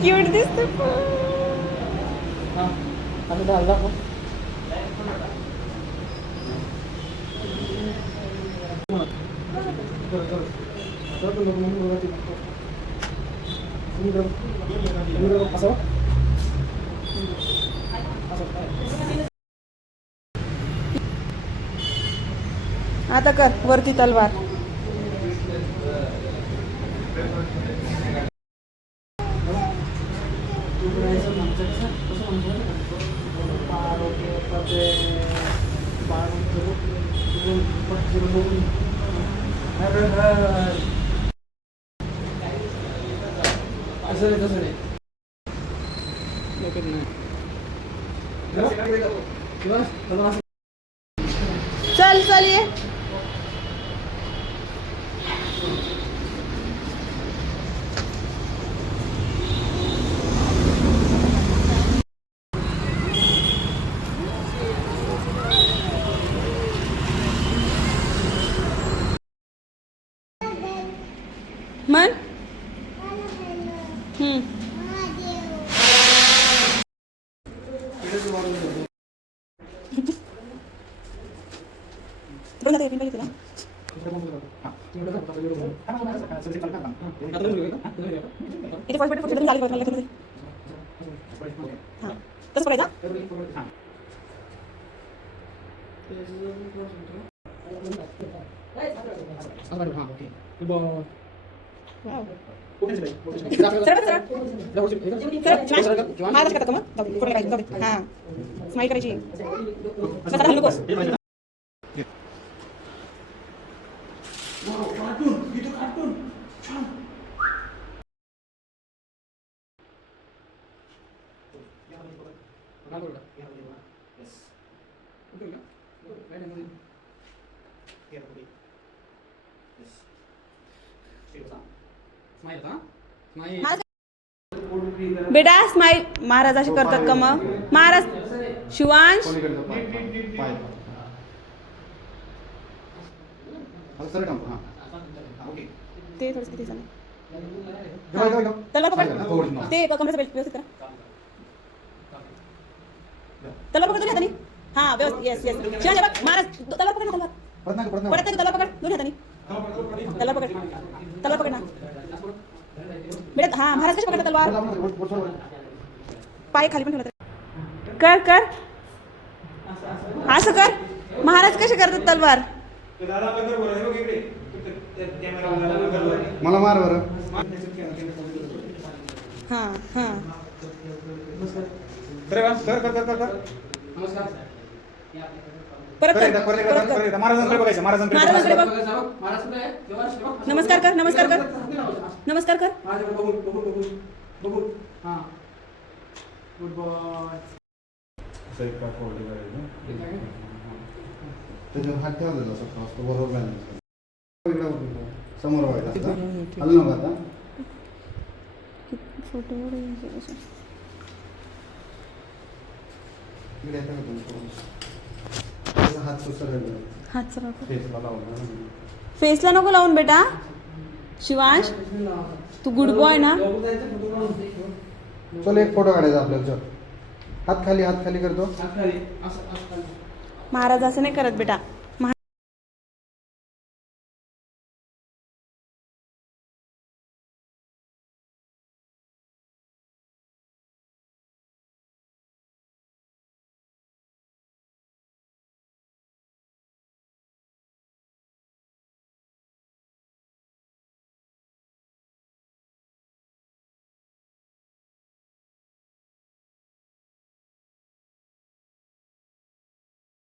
Cute दिसत आता ढाल दाखव आता कर वरती तलवार. कसं नाही नाही चल चल ये मन हम्म तुला आता येतील पाहिजे तुला इथे फर्स्ट बेट फक्त झाली मला लगेच हां. कसं पडायचा सरळ सरळ सरळ माझं करता का मग जाऊ दे, फोटो काढायचे, जाऊ दे. हां स्माईल करायची स्वतः घालू नकोस बेटा स्माईल महाराज असे करतात का मग? महाराज शिवांश? ते थोडंसं किती झालं त्याला पकड. ते कमरेचं बेल्ट व्यवस्थित करा. त्याला पकड दोन्ही हातानी? हा व्यवस्थित. येस येस बघ महाराज त्याला पकड ना त्याला पडत नाही त्याला पकड. दोन्ही हातानी. त्याला पकड. त्याला पकड ना. हा महाराज कशी तलवार. पाय खाली पण ठेवला तरी. कर कर. असं कर. महाराज कसे करतात तलवार? मला मार बरं. हा हा. कर कर कर कर कर. परत कर परत कर. कर एकदा. महाराजांकडे बघायचं महाराजांकडे महाराजांकडे बघायचं. बघ नमस्कार कर नमस्कार कर. नमस्कार कर. त्याच्यावर हात ठेवलेला असं क्रॉस तो बरोबर. इकडं. समोर व्हायचं नका आता. इकडे येतं का तुम्ही? हात सुसरलेला हात सरळ कर. फेसला लावला. फेसला नको लावून बेटा. शिवांश तू गुड बॉय ना. चल एक फोटो काढायचा आपल्याला चल. हात खाली हात खाली करतो. महाराज असं नाही करत बेटा.